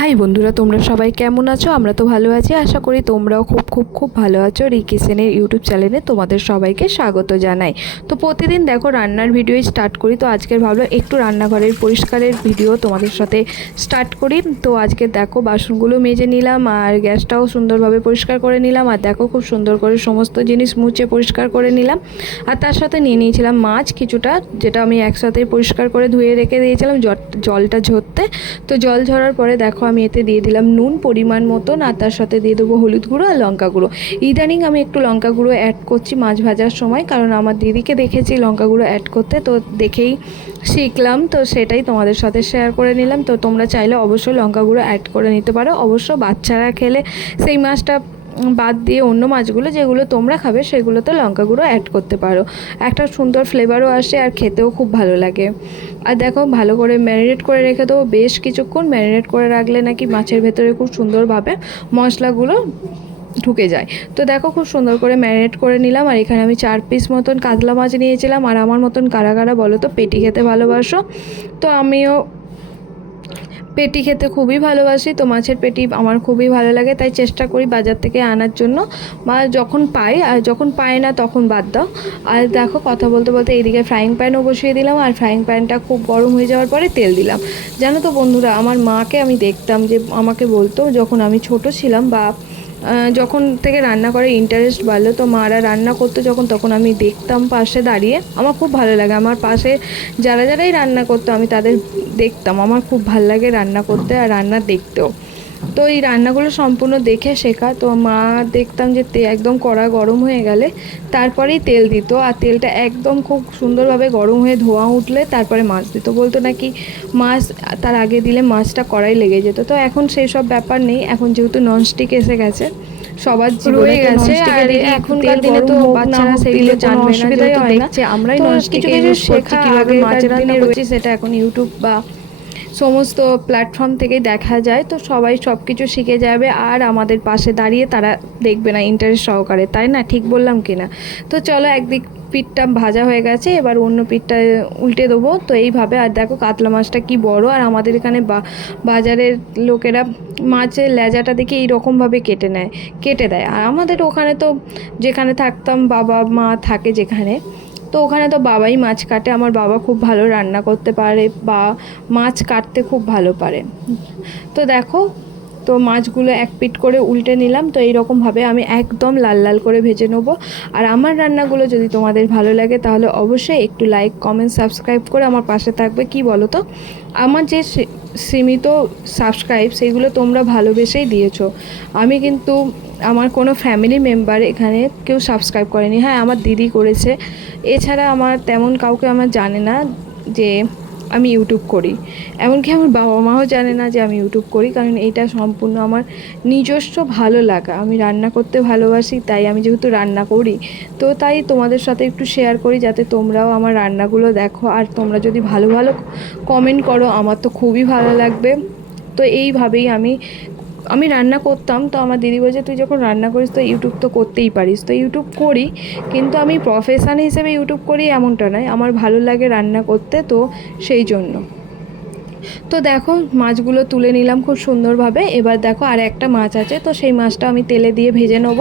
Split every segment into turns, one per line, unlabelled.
High বন্ধুরা, তোমরা সবাই কেমন আছো? আমরা তো ভালো আছি। আশা করি তোমরাও খুব খুব খুব ভালো আছো। রি কিচেনের ইউটিউব চ্যানেলে তোমাদের সবাইকে স্বাগত জানাই। তো প্রতিদিন দেখো, রান্নার ভিডিও স্টার্ট করি। তো আজকের ভাবলো একটু রান্নাঘরের পরিষ্কারের ভিডিও তোমাদের সাথে স্টার্ট করি। তো আজকে দেখো, বাসনগুলো মেজে নিলাম আর গ্যাসটাও সুন্দরভাবে পরিষ্কার করে নিলাম। আর দেখো, খুব সুন্দর করে সমস্ত জিনিস মুছে পরিষ্কার করে নিলাম। আর তার সাথে নিয়ে নিয়েছিলাম মাছ কিছুটা, যেটা আমি একসাথে পরিষ্কার করে ধুয়ে রেখে দিয়েছিলাম জলটা ঝরতে। তো জল ঝরার পরে দেখো আমি এতে দিয়ে দিলাম নুন, পরিমাণ মতন, আর তার সাথে দিয়ে দেবো হলুদ গুঁড়ো আর লঙ্কা গুঁড়ো। ইদানিং আমি একটু লঙ্কা গুঁড়ো অ্যাড করছি মাছ ভাজার সময়, কারণ আমার দিদিকে দেখেছি লঙ্কা গুঁড়ো অ্যাড করতে, তো দেখেই শিখলাম, তো সেটাই তোমাদের সাথে শেয়ার করে নিলাম। তো তোমরা চাইলে অবশ্যই লঙ্কা গুঁড়ো অ্যাড করে নিতে পারো। অবশ্য বাচ্চারা খেলে সেই মাছটা বাদ দিয়ে অন্য মাছগুলো যেগুলো তোমরা খাবে সেগুলোতে লঙ্কা গুঁড়ো অ্যাড করতে পারো। একটা সুন্দর ফ্লেভারও আসে আর খেতেও খুব ভালো লাগে। আর দেখো, ভালো করে ম্যারিনেট করে রেখে দেবো। বেশ কিছুক্ষণ ম্যারিনেট করে রাখলে নাকি মাছের ভেতরে খুব সুন্দরভাবে মশলাগুলো ঢুকে যায়। তো দেখো, খুব সুন্দর করে ম্যারিনেট করে নিলাম। আর এখানে আমি চার পিস মতন কাতলা মাছ নিয়েছিলাম। আর আমার মতন কারা কারা বলো তো, পেটি খেতে ভালোবাসো। তো আমিও পেটি খেতে খুবই ভালোবাসি। তো মাছের পেটি আমার খুবই ভালো লাগে, তাই চেষ্টা করি বাজার থেকে আনার জন্য। মা যখন পাই আর যখন পায় না তখন বাদ দাও। আর দেখো, কথা বলতে বলতে এইদিকে ফ্রাইং প্যানও বসিয়ে দিলাম, আর ফ্রাইং প্যানটা খুব গরম হয়ে যাওয়ার পরে তেল দিলাম। জানো তো বন্ধুরা, আমার মাকে আমি দেখতাম যে আমাকে বলতো, যখন আমি ছোট ছিলাম বা যখন থেকে রান্না করে ইন্টারেস্ট বাড়লো, তো মারা রান্না করতো যখন, তখন আমি দেখতাম পাশে দাঁড়িয়ে। আমার খুব ভালো লাগে। আমার পাশে যারা যারাই রান্না করতো, আমি তাদের দেখতাম। আমার খুব ভালো লাগে রান্না করতে আর রান্না দেখতেও। তো এই রান্নাগুলো সম্পূর্ণ দেখে শেখা। তো মা দেখতাম যে তে একদম কড়া গরম হয়ে গেলে তারপরেই তেল দিত। আর তেলটা একদম খুব সুন্দরভাবে গরম হয়ে ধোঁয়া উঠলে তারপরে মাছ দিত। বলতো নাকি মাছ তার আগে দিলে মাছটা কড়াই লেগে যেত। তো এখন সেই সব ব্যাপার নেই। এখন যেহেতু ননস্টিক এসে গেছে সবার রয়ে গেছে আর এখনকার দিনে তো বাচ্চারা সেগুলো জানবে না যেহেতু দেখছে আমরাই ননস্টিক ইউজ করছি কীভাবে মাছের দিনে রয়েছে সেটা এখন ইউটিউব বা সমস্ত প্ল্যাটফর্ম থেকে দেখা যায়, তো সবাই সব কিছু শিখে যাবে আর আমাদের পাশে দাঁড়িয়ে তারা দেখবে না ইন্টারেস্ট সহকারে, তাই না? ঠিক বললাম কি না? তো চলো একদিক পিঠটা ভাজা হয়ে গেছে, এবার অন্য পিঠটা উল্টে দেবো। তো এইভাবে আর দেখো কাতলা মাছটা কি বড়, আর আমাদের এখানে বাজারের লোকেরা মাছের লেজাটা দেখে এইরকমভাবে কেটে নেয়, কেটে দেয়। আর আমাদের ওখানে তো যেখানে থাকতাম বাবা মা থাকে যেখানে তো ওখানে তো বাবাই মাছ কাটে, আমার বাবা খুব ভালো রান্না করতে পারে বা মাছ কাটতে খুব ভালো পারে। তো দেখো তো মাছগুলো এক পিট করে উল্টে নিলাম, তো এইরকমভাবে আমি একদম লাল লাল করে ভেজে নেব। আর আমার রান্নাগুলো যদি তোমাদের ভালো লাগে, তাহলে অবশ্যই একটু লাইক কমেন্ট সাবস্ক্রাইব করে আমার পাশে থাকবে। কি বলো তো? আমার যে সীমিত সাবস্ক্রাইব সেগুলো তোমরা ভালোবেসেই দিয়েছ। আমি কিন্তু, আমার কোনো ফ্যামিলি মেম্বার এখানে কেউ সাবস্ক্রাইব করেনি। হ্যাঁ আমার দিদি করেছে। এছাড়া আমার তেমন কাউকে আমার জানে না যে আমি ইউটিউব করি। এমনকি আমার বাবা মাও জানে না যে আমি ইউটিউব করি, কারণ এটা সম্পূর্ণ আমার নিজস্ব ভালো লাগা। আমি রান্না করতে ভালোবাসি, তাই আমি যেহেতু রান্না করি, তো তাই তোমাদের সাথে একটু শেয়ার করি যাতে তোমরাও আমার রান্নাগুলো দেখো। আর তোমরা যদি ভালো ভালো কমেন্ট করো, আমার তো খুবই ভালো লাগবে। তো এইভাবেই আমি আমি রান্না করতাম, তো আমার দিদি বলছে, তুই যখন রান্না করিস তো ইউটিউব তো করতেই পারিস। তো ইউটিউব করি, কিন্তু আমি প্রফেশন হিসেবে ইউটিউব করি এমনটা নয়। আমার ভালো লাগে রান্না করতে, তো সেই জন্য। তো দেখো, মাছগুলো তুলে নিলাম খুব সুন্দরভাবে। এবার দেখো আর একটা মাছ আছে, তো সেই মাছটা আমি তেলে দিয়ে ভেজে নেব।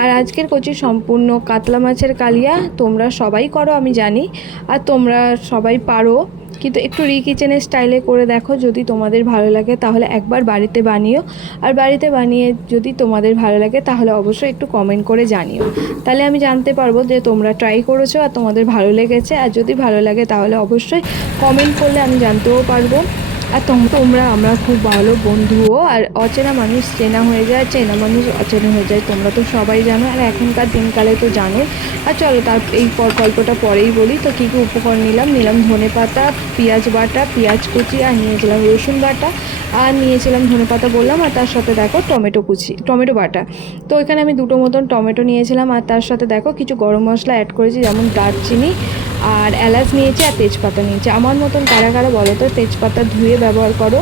আর আজকের কচি সম্পূর্ণ কাতলা মাছের কালিয়া, তোমরা সবাই করো, আমি জানি। আর তোমরা সবাই পারো। কিন্তু একটু রি কিচেনের স্টাইলে করে দেখো যদি তোমাদের ভালো লাগে, তাহলে একবার বাড়িতে বানিও। আর বাড়িতে বানিয়ে যদি তোমাদের ভালো লাগে, তাহলে অবশ্যই একটু কমেন্ট করে জানিও। তাহলে আমি জানতে পারব যে তোমরা ট্রাই করেছ আর তোমাদের ভালো লেগেছে। আর যদি ভালো লাগে, তাহলে অবশ্যই কমেন্ট করলে আমি জানতেও পারব। আর তোম- তোমরা, আমরা খুব ভালো বন্ধুও, আর অচেনা মানুষ চেনা হয়ে যায়, চেনা মানুষ অচেনা হয়ে যায়, তোমরা তো সবাই জানো, আর এখনকার দিনকালে তো জানো আর চলো তার এই গল্পটা পরেই বলি, তো কী কী উপকরণ নিলাম? নিলাম ধনে পাতা, পেঁয়াজ বাটা, পেঁয়াজ কুচি, আর নিয়েছিলাম রসুন বাটা। আর নিয়েছিলাম ধনে পাতা বললাম, আর তার সাথে দেখো টমেটো কুচি টমেটো বাটা। তো এখানে আমি দুটো মতন টমেটো নিয়েছিলাম, আর তার সাথে দেখো কিছু গরম মশলা অ্যাড করেছি, যেমন দারচিনি আর এলাচ নিয়েছি আর তেজপাতা নিয়েছি। আমার মতন কারা কারা বলো তো, তেজপাতা ধুয়ে ব্যবহার করো।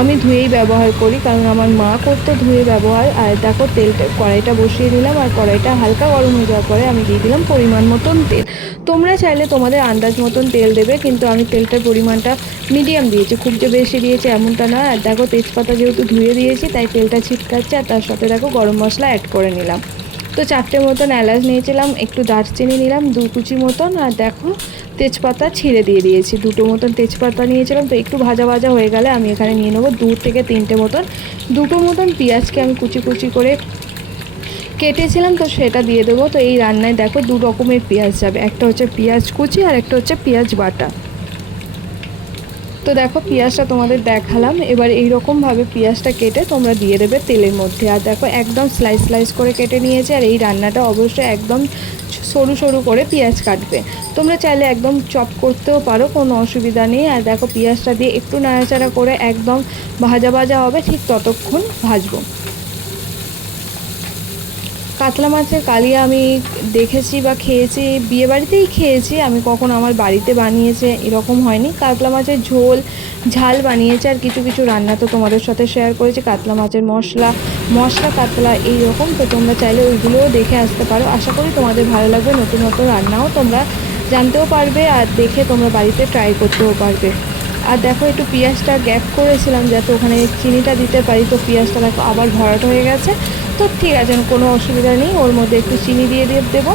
আমি ধুয়েই ব্যবহার করি, কারণ আমার মা করতো ধুয়ে ব্যবহার। আর দেখো, তেলটা, কড়াইটা বসিয়ে দিলাম আর কড়াইটা হালকা গরম হয়ে যাওয়ার পরে আমি দিয়ে দিলাম পরিমাণ মতন তেল। তোমরা চাইলে তোমাদের আন্দাজ মতন তেল দেবে, কিন্তু আমি তেলটার পরিমাণটা মিডিয়াম দিয়েছি। খুব যে বেশি দিয়েছি এমনটা না আর দেখো, তেজপাতা যেহেতু ধুয়ে দিয়েছি, তাই তেলটা ছিটকাচ্ছে। আর তার সাথে দেখো, গরম মশলা অ্যাড করে নিলাম। তো চারটে মতন এলাচ নিয়েছিলাম, একটু দারচিনি নিলাম, দু কুচি মতন, আর দেখো তেজপাতা ছিঁড়ে দিয়ে দিয়েছি। দুটো মতন তেজপাতা নিয়েছিলাম, তো একটু ভাজা ভাজা হয়ে গেলে আমি এখানে নিয়ে নেব দু থেকে তিনটে মতন। দুটো মতন পেঁয়াজকে আমি কুচি কুচি করে কেটেছিলাম, তো সেটা দিয়ে দেবো। তো এই রান্নায় দেখো দু রকমের পেঁয়াজ যাবে, একটা হচ্ছে পেঁয়াজ কুচি আর একটা হচ্ছে পেঁয়াজ বাটা। তো দেখো পেঁয়াজটা তোমাদের দেখালাম। এবার এই রকমভাবে পেঁয়াজটা কেটে তোমরা দিয়ে দেবে তেলের মধ্যে। আর দেখো একদম স্লাইস স্লাইস করে কেটে নিয়েছে আর এই রান্নাটা অবশ্যই একদম সরু সরু করে পেঁয়াজ কাটবে। তোমরা চাইলে একদম চপ করতেও পারো, কোনো অসুবিধা নেই। আর দেখো পেঁয়াজটা দিয়ে একটু নাড়াচাড়া করে একদম ভাজা ভাজা হবে, ঠিক ততক্ষণ ভাজবো। কাতলা মাছের কালিয়া আমি দেখেছি বা খেয়েছি, বিয়েবাড়িতেই খেয়েছি। আমি কখন আমার বাড়িতে বানিয়েছে, এরকম হয়নি। কাতলা মাছের ঝোল, ঝাল বানিয়েছে আর কিছু কিছু রান্না তো তোমাদের সাথে শেয়ার করেছি। কাতলা মাছের মশলা মশলা, কাতলা এই রকম তো তোমরা চাইলে ওইগুলোও দেখে আসতে পারো। আশা করি তোমাদের ভালো লাগবে। নতুন নতুন রান্নাও তোমরা জানতেও পারবে আর দেখে তোমরা বাড়িতে ট্রাই করতেও পারবে। আর দেখো একটু পেঁয়াজটা গ্যাপ করেছিলাম যাতে ওখানে চিনিটা দিতে পারি, তো পেঁয়াজটা দেখো আবার ভরাট হয়ে গেছে। তো ঠিক আছে, কোনো অসুবিধা নেই, ওর মধ্যে একটু চিনি দিয়ে দিয়ে দেবো।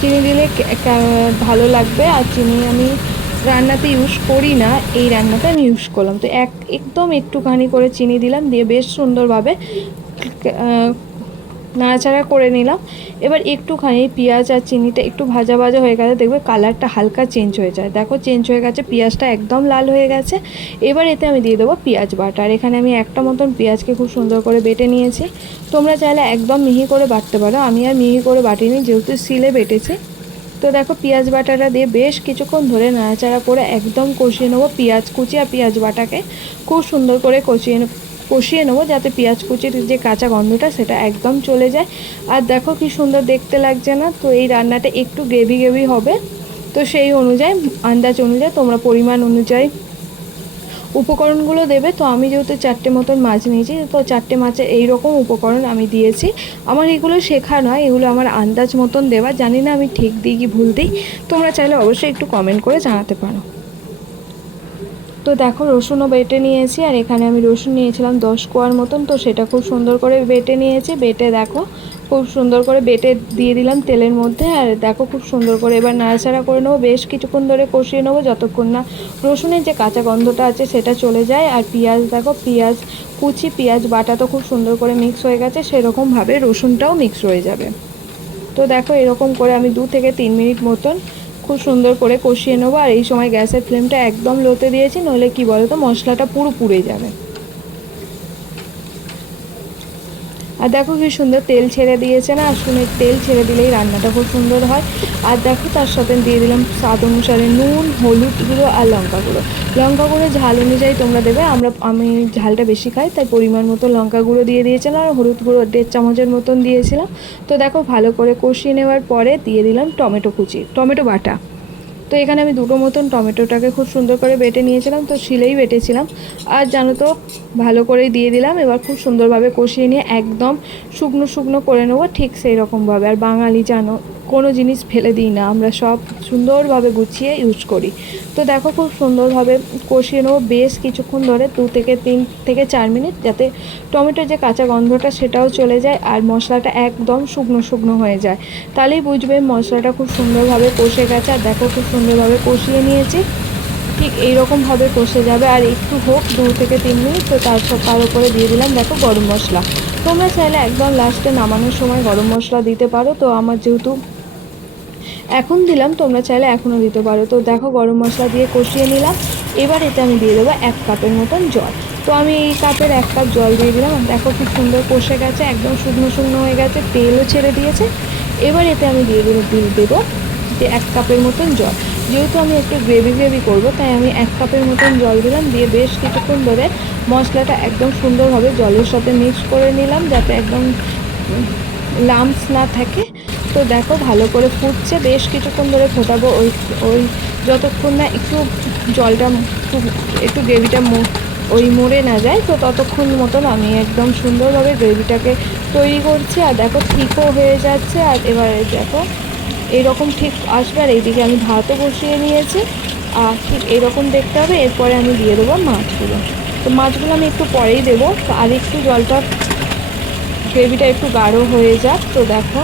চিনি দিলে ভালো লাগবে, আর চিনি আমি রান্নাতে ইউজ করি না, এই রান্নাতে আমি ইউজ করলাম। তো এক, একদম একটুখানি করে চিনি দিলাম, দিয়ে বেশ সুন্দরভাবে নাড়াচাড়া করে নিলাম। এবার একটুখানি পেঁয়াজ আর চিনিটা একটু ভাজা ভাজা হয়ে গেছে, দেখবে কালারটা হালকা চেঞ্জ হয়ে যায়। দেখো চেঞ্জ হয়ে গেছে, পেঁয়াজটা একদম লাল হয়ে গেছে। এবার এতে আমি দিয়ে দেবো পেঁয়াজ বাটা। আর এখানে আমি একটা মতন পেঁয়াজকে খুব সুন্দর করে বেটে নিয়েছি। তোমরা চাইলে একদম মিহি করে বাটতে পারো। আমি আর মিহি করে বাটিনি, যেহেতু সিলে বেটেছি। তো দেখো পেঁয়াজ বাটাটা দিয়ে বেশ কিছুক্ষণ ধরে নাড়াচাড়া করে একদম কষিয়ে নেব পেঁয়াজ কুচি আর পেঁয়াজ বাটাকে। খুব সুন্দর করে কষিয়ে কষিয়ে নেব যাতে পেঁয়াজ কুচির যে কাঁচা গন্ধটা সেটা একদম চলে যায়। আর দেখো কি সুন্দর দেখতে লাগছে না? তো এই রান্নাটা একটু গ্রেভি গ্রেভি হবে। তো সেই অনুযায়ী, আন্দাজ অনুযায়ী, তোমরা পরিমাণ অনুযায়ী উপকরণগুলো দেবে। তো আমি যেহেতু চারটে মতন মাছ নিয়েছি, তো চারটে মাছের এই রকম উপকরণ আমি দিয়েছি। আমার এগুলো শেখা নয়, এগুলো আমার আন্দাজ মতন দেওয়া। জানি না আমি ঠিক দিই কি ভুল দিই। তোমরা চাইলে অবশ্যই একটু কমেন্ট করে জানাতে পারো। তো দেখো রসুনও বেটে নিয়েছি, আর এখানে আমি রসুন নিয়েছিলাম দশ কোয়ার মতন, তো সেটা খুব সুন্দর করে বেটে নিয়েছি। বেটে দেখো খুব সুন্দর করে বেটে দিয়ে দিলাম তেলের মধ্যে, আর দেখো খুব সুন্দর করে এবার নাড়াচাড়া করে নেব। বেশ কিছুক্ষণ ধরে কষিয়ে নেব, যতক্ষণ না রসুনের যে কাঁচা গন্ধটা আছে সেটা চলে যায়। আর পেঁয়াজ দেখো, পেঁয়াজ, কুচি পেঁয়াজ বাটা তো খুব সুন্দর করে মিক্স হয়ে গেছে, সেরকমভাবে রসুনটাও মিক্স হয়ে যাবে। তো দেখো এরকম করে আমি দু থেকে তিন মিনিট মতন খুব সুন্দর করে কষিয়ে নেব। আর এই সময় গ্যাসের ফ্লেমটা একদম লোতে দিয়েছি, নইলে কি বলো তো মশলাটা পুরো পুড়ে যাবে। আর দেখো কি সুন্দর তেল ছেড়ে দিয়েছে না? আর শুনে তেল ছেড়ে দিলেই রান্নাটা খুব সুন্দর হয়। আর দেখো তার সাথে দিয়ে দিলাম স্বাদ অনুসারে নুন, হলুদ গুঁড়ো আর লঙ্কা গুঁড়ো। লঙ্কা গুঁড়ো ঝাল অনুযায়ী তোমরা দেবে, আমরা, আমি ঝালটা বেশি খাই, তাই পরিমাণ মতো লঙ্কা গুঁড়ো দিয়ে দিয়েছিলাম আর হলুদ গুঁড়ো দেড় চামচের মতন দিয়েছিলাম। তো দেখো ভালো করে কষিয়ে নেওয়ার পরে দিয়ে দিলাম টমেটো কুচি, টমেটো বাটা। তো এখানে আমি দুটো মতন টমেটোটাকে খুব সুন্দর করে বেটে নিয়েছিলাম, তো শিলেই বেটেছিলাম। আর জানো তো, ভালো করেই দিয়ে দিলাম, এবার খুব সুন্দরভাবে কষিয়ে নিয়ে একদম শুকনো শুকনো করে নেব ঠিক সেই রকমভাবে আর বাঙালি জানো কোনো জিনিস ফেলে দিই না, আমরা সব সুন্দরভাবে গুছিয়ে ইউজ করি। তো দেখো খুব সুন্দরভাবে কষিয়ে নেব বেশ কিছুক্ষণ ধরে, দু থেকে তিন থেকে চার মিনিট, যাতে টমেটোর যে কাঁচা গন্ধটা সেটাও চলে যায় আর মশলাটা একদম শুকনো শুকনো হয়ে যায়। তাহলেই বুঝবে মশলাটা খুব সুন্দরভাবে কষে গেছে আর দেখো খুব সুন্দরভাবে কষিয়ে নিয়েছি। ঠিক এইরকমভাবে কষে যাবে আর একটু হোক, দু থেকে তিন মিনিট, তো তার সব তার উপরে দিয়ে দিলাম দেখো গরম মশলা। তোমরা চাইলে একদম লাস্টে নামানোর সময় গরম মশলা দিতে পারো। তো আমার যেহেতু এখন দিলাম, তোমরা চাইলে এখনও দিতে পারো। তো দেখো, গরম মশলা দিয়ে কষিয়ে নিলাম। এবার এতে আমি দিয়ে দেবো এক কাপের মতন জল। তো আমি এই কাপের এক কাপ জল দিয়ে দিলাম। দেখো খুব সুন্দর কষে গেছে, একদম শুকনো শুকনো হয়ে গেছে, তেলও ছেড়ে দিয়েছে। এবার এতে আমি দিয়ে দেবো দিয়ে দেবো যে এক কাপের মতন জল। যেহেতু আমি একটু গ্রেভি গ্রেভি করব, তাই আমি এক কাপের মতন জল দিলাম। দিয়ে বেশ কিছুক্ষণ ধরে মশলাটা একদম সুন্দরভাবে জলের সাথে মিক্স করে নিলাম, যাতে একদম লাম্পস না থাকে। তো দেখো, ভালো করে ফুটছে। বেশ কিছুক্ষণ ধরে ফোটাবো। ওই ওই যতক্ষণ না একটু জলটা একটু গ্রেভিটা ওই মরে না যায়, তো ততক্ষণ মতন আমি একদম সুন্দরভাবে গ্রেভিটাকে তৈরি করছি। আর দেখো, ঠিকও হয়ে যাচ্ছে। আর এবারে দেখো এইরকম ঠিক আসবে। আর এইদিকে আমি ভাতও বসিয়ে নিয়েছি। আর ঠিক এরকম দেখতে হবে। এরপরে আমি দিয়ে দেবো মাছগুলো। তো মাছগুলো আমি একটু পরেই দেবো। আর একটু জলটা, গ্রেভিটা একটু গাঢ় হয়ে যাক। তো দেখো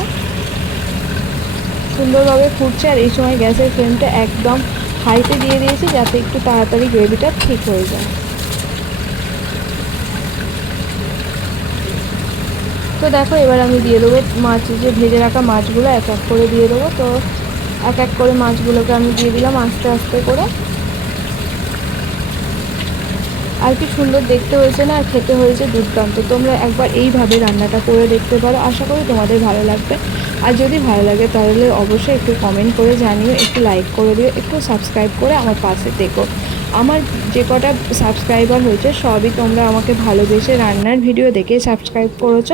সুন্দরভাবে ফুটছে আর এই সময় গ্যাসের ফ্লেমটা একদম হাইতে দিয়ে দিয়েছি যাতে একটু তাড়াতাড়ি গ্রেভিটা ঠিক হয়ে যায়। তো দেখো, এবার আমি দিয়ে দেবো মাছ যে ভেজে রাখা মাছগুলো এক এক করে দিয়ে দেবো। তো এক এক করে মাছগুলোকে আমি দিয়ে দিলাম আস্তে আস্তে করে। আর কি সুন্দর দেখতে হয়েছে না, আর খেতে হয়েছে দুর্দান্ত। তোমরা একবার এইভাবে রান্নাটা করে দেখতে পারো। আশা করি তোমাদের ভালো লাগবে। আর যদি ভালো লাগে তাহলে অবশ্যই একটু কমেন্ট করে জানিও, একটু লাইক করে দিও, একটু সাবস্ক্রাইব করে আমার পাশে দেখো আমার যে কটা সাবস্ক্রাইবার হয়েছে সবই তোমরা আমাকে ভালোবেসে রান্নার ভিডিও দেখে সাবস্ক্রাইব করেছ।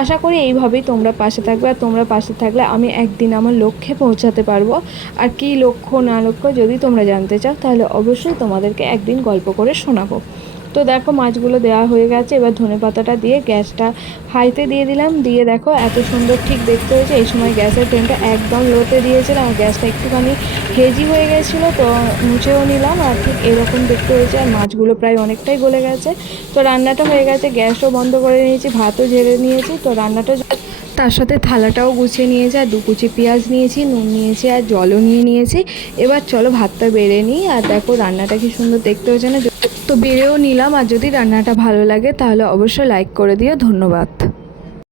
আশা করি এইভাবেই তোমরা পাশে থাকবে আর তোমরা পাশে থাকলে আমি একদিন আমার লক্ষ্যে পৌঁছাতে পারব। আর কী লক্ষ্য না লক্ষ্য যদি তোমরা জানতে চাও তাহলে অবশ্যই তোমাদেরকে একদিন গল্প করে শোনাবো। তো দেখো মাছগুলো দেওয়া হয়ে গেছে। এবার ধনে পাতাটা দিয়ে গ্যাসটা হাইতে দিয়ে দিলাম। দিয়ে দেখো এত সুন্দর ঠিক দেখতে হয়েছে। এই সময় গ্যাসের ফ্লেমটা একদম লোতে দিয়েছিলাম আর গ্যাসটা একটুখানি হেজি হয়ে গেছিল তো মুছেও নিলাম। আর ঠিক এরকম দেখতে হয়েছে, আর মাছগুলো প্রায় অনেকটাই গলে গেছে। তো রান্নাটা হয়ে গেছে, গ্যাসও বন্ধ করে নিয়েছি, ভাতও ঝেড়ে নিয়েছি। তো রান্নাটা তার সাথে থালাটাও গুছিয়ে নিয়েছে, আর দু কুচি পেঁয়াজ নিয়েছি, নুন নিয়েছি, আর জলও নিয়ে নিয়েছি। এবার চলো ভাতটা বেড়ে নিই, আর দেখো রান্নাটা কি সুন্দর দেখতে হয়েছে না। তো বেড়েও নিলাম, আর যদি রান্নাটা ভালো লাগে তাহলে অবশ্যই লাইক করে দিও, ধন্যবাদ।